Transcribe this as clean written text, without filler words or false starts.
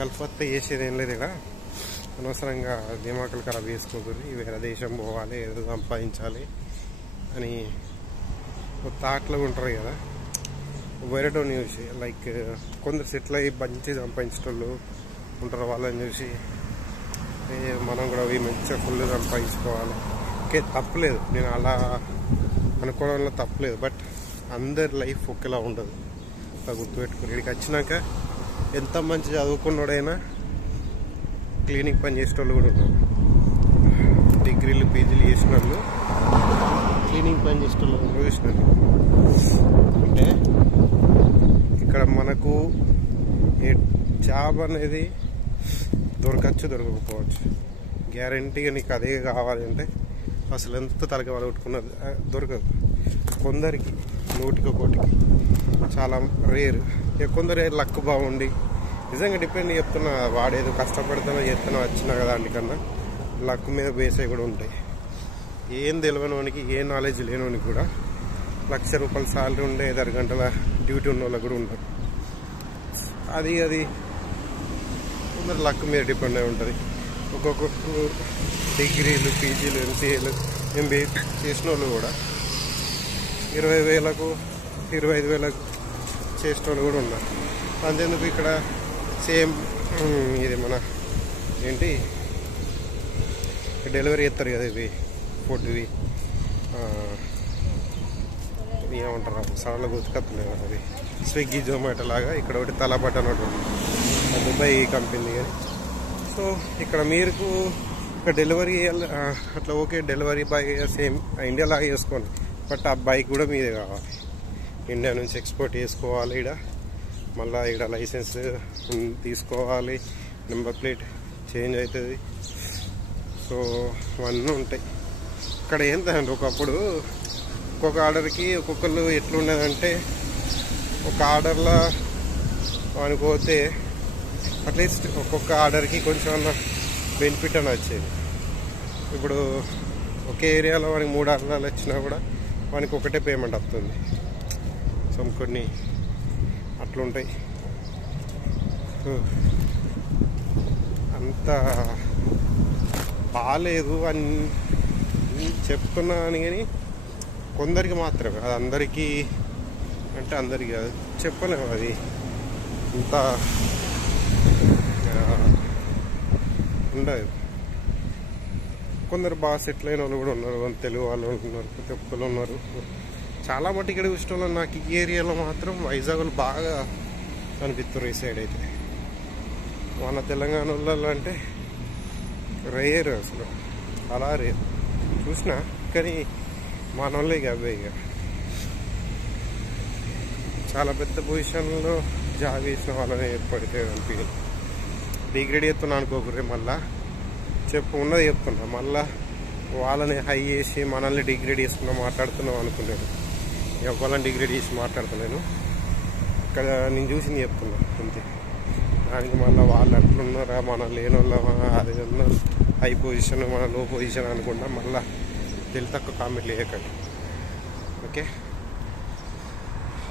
Gulf వస్తే చేసేది ఏం లేదు. ఇక్కడ అనవసరంగా దిమాకులు ఖరాబ్ చేసుకోకూడదు. వేరే దేశం పోవాలి, ఏదో సంపాదించాలి అని ఒక థాట్లో ఉంటారు కదా. వేరేటోని చూసి లైక్ కొందరు సెటిల్ అయ్యి మంచి సంపాదించేటోళ్ళు ఉంటారు. వాళ్ళని చూసి మనం కూడా అవి మంచిగా ఫుల్ సంపాదించుకోవాలి. ఓకే, తప్పలేదు, నేను అలా అనుకోవడంలో తప్పలేదు. బట్ అందరి లైఫ్ ఒకేలా ఉండదు, అలా గుర్తుపెట్టుకుని. ఇక్కడికి వచ్చినాక ఎంత మంచి చదువుకున్నాడైనా క్లీనింగ్ పని చేసేటోళ్ళు కూడా ఉన్నారు. డిగ్రీలు పీజీలు చేసిన వాళ్ళు క్లీనింగ్ పని చేసేటోళ్ళు చూసినారు. అంటే ఇక్కడ మనకు ఏ జాబ్ అనేది దొరకచ్చు, దొరకకపోవచ్చు. గ్యారంటీగా నీకు అదే కావాలి అంటే అసలు ఎంత తలకి వాళ్ళు కొట్టుకున్నది దొరకదు. కొందరికి 100కి చాలా రేర్. కొందరు లక్ బాగుండి నిజంగా డిపెండ్ చెప్తున్నా, వాడేదో కష్టపడుతున్నా చేస్తున్నా వచ్చినా కదా అందుకన్నా లక్ మీద బేస్ అయి కూడా ఉంటాయి. ఏం తెలియనివానికి, ఏ నాలెడ్జ్ లేనివానికి కూడా ₹1,00,000 సాలరీ ఉండే 5 గంటల డ్యూటీ ఉన్న వాళ్ళకి కూడా ఉంటారు. అది కొందరు లక్ మీద డిపెండ్ అయి ఉంటుంది. ఒక్కొక్క డిగ్రీలు, పీజీలు, ఎంసీఏలు, ఎంబీఏ చేసిన వాళ్ళు కూడా 20,000కు 25,000కు చేసిన వాళ్ళు కూడా ఉన్నారు. అంతేందుకు ఇక్కడ సేమ్ ఇది మన ఏంటి డెలివరీ చేస్తారు కదా, ఇవి ఫుడ్వి ఏమంటారు సడన్గా గుర్తుకొస్తున్నాయి కదా, అది స్విగ్గీ జొమాటో లాగా. ఇక్కడ ఒకటి తలపట్ట అన్నట్టు దుబాయ్ కంపెనీ కానీ. సో ఇక్కడ మీరు ఇక్కడ డెలివరీ అట్లా okay, delivery boy same India లాగా చేసుకోండి. బట్ ఆ బైక్ కూడా మీదే కావాలి. ఇండియా నుంచి ఎక్స్పోర్ట్ చేసుకోవాలి. మళ్ళీ ఇక్కడ లైసెన్స్ తీసుకోవాలి, నెంబర్ ప్లేట్ చేంజ్ అవుతుంది. సో అవన్నీ ఉంటాయి ఇక్కడ. ఏంటంటే ఒకప్పుడు ఒక్కొక్క ఆర్డర్కి ఒక్కొక్కరు ఎట్లుండేదంటే, ఒక ఆర్డర్లో అనుకోతే అట్లీస్ట్ ఒక్కొక్క ఆర్డర్కి కొంచెం బెనిఫిట్ అని వచ్చేది. ఇప్పుడు ఒకే ఏరియాలో వానికి 3 ఆర్డర్లు వచ్చినా కూడా వానికి ఒకటే పేమెంట్ వస్తుంది. సో కొన్ని అట్లుంటాయి. అంత బాగాలేదు అని చెప్తున్నాను కానీ కొందరికి మాత్రమే, అది అందరికీ అంటే అందరికీ కాదు, చెప్పలేము. అది అంత ఉండదు. కొందరు బాగా సెటిల్ అయిన వాళ్ళు కూడా ఉన్నారు, తెలుగు వాళ్ళు ఉన్నారు, ప్రతి ఒక్కరు ఉన్నారు. చాలా మట్టి ఇక్కడ చూసిన వాళ్ళు నాకు ఈ ఏరియాలో మాత్రం వైజాగ్లో బాగా అనిపిస్తారు. ఈ సైడ్ అయితే మన తెలంగాణ వాళ్ళు అంటే రేర్, అసలు చాలా రేర్ చూసినా. కానీ మన వాళ్ళే అవే ఇక చాలా పెద్ద పొజిషన్లో జాబ్ చేసిన వాళ్ళని ఏర్పడితే అనిపించింది. డిగ్రేడ్ చేస్తున్నా అనుకోకూడదు, మళ్ళా ఉన్నది చెప్తున్నా. మళ్ళా వాళ్ళని హై చేసి మనల్ని డిగ్రేడ్ చేసుకున్నా మాట్లాడుతున్నాం అనుకున్నాను. ఎవరిని డిగ్రేడ్ చేసి మాట్లాడుతున్నాను. ఇక్కడ నేను చూసింది చెప్తున్నా అంతే. దానికి మళ్ళీ వాళ్ళు అట్లున్నారా, మనం లేని వాళ్ళమా, అది ఉన్న హై పొజిషన్ మన లో పొజిషన్ అనుకుంటా మళ్ళీ తక్కువ కామెంట్లు చేయకండి. ఓకే.